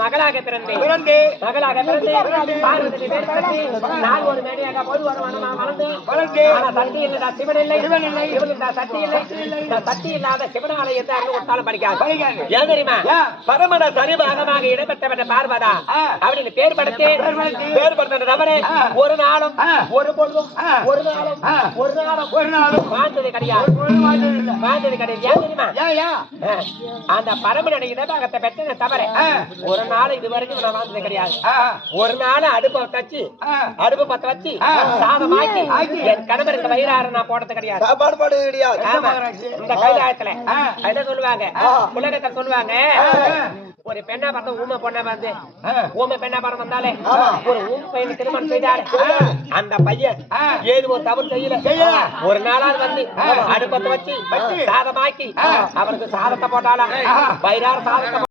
மகளாக பிறந்தேன் பார்வதி நான் ஒரு மேடையாக போது வளர்ந்தேன் சக்தி இல்லை சிவன் இல்லை சக்தி இல்லை சக்தி இல்லாத சிவனாலை எந்த ஒட்டாலும் படிக்காது ஏன் தெரியுமா பரமன சரிபாகமாக இடம்பெற்ற பார்வதா அப்படின்னு பேர் படுத்த நபரே ஒரு நாளும் ஒரு பொழுதும் ஒரு நாளும் வாழ்ந்தது கிடையாது ஏன் தெரியுமா அந்த பரமனுடைய இடபாகத்தை பெற்ற தவறு ஒரு நாள் இது வரைக்கும் நான் வாழ்ந்தது கிடையாது ஒரு நாள் அடுப்பை பத்த வச்சு சாதமாக்கி என் கணவருக்கு வயிறார நான் போட்டது கிடையாது இந்த கைலாயத்துல என்ன சொல்லுவாங்க உலகத்தை சொல்லுவாங்க ஒரு பெண்ணா பார்த்தா ஊமை பொண்ணா பார்த்து ஊமை பெண்ணா படம் வந்தாலே ஒரு ஊமை பையனை திருமணம் செய்தாரு அந்த பையன் ஏது ஒரு தவறு செய்யல ஒரு நாளாவது வந்து அடுப்பத்தை வச்சு சாதமாக்கி அவருக்கு சாதத்தை போட்டாலாம் வயிறார சாதத்தை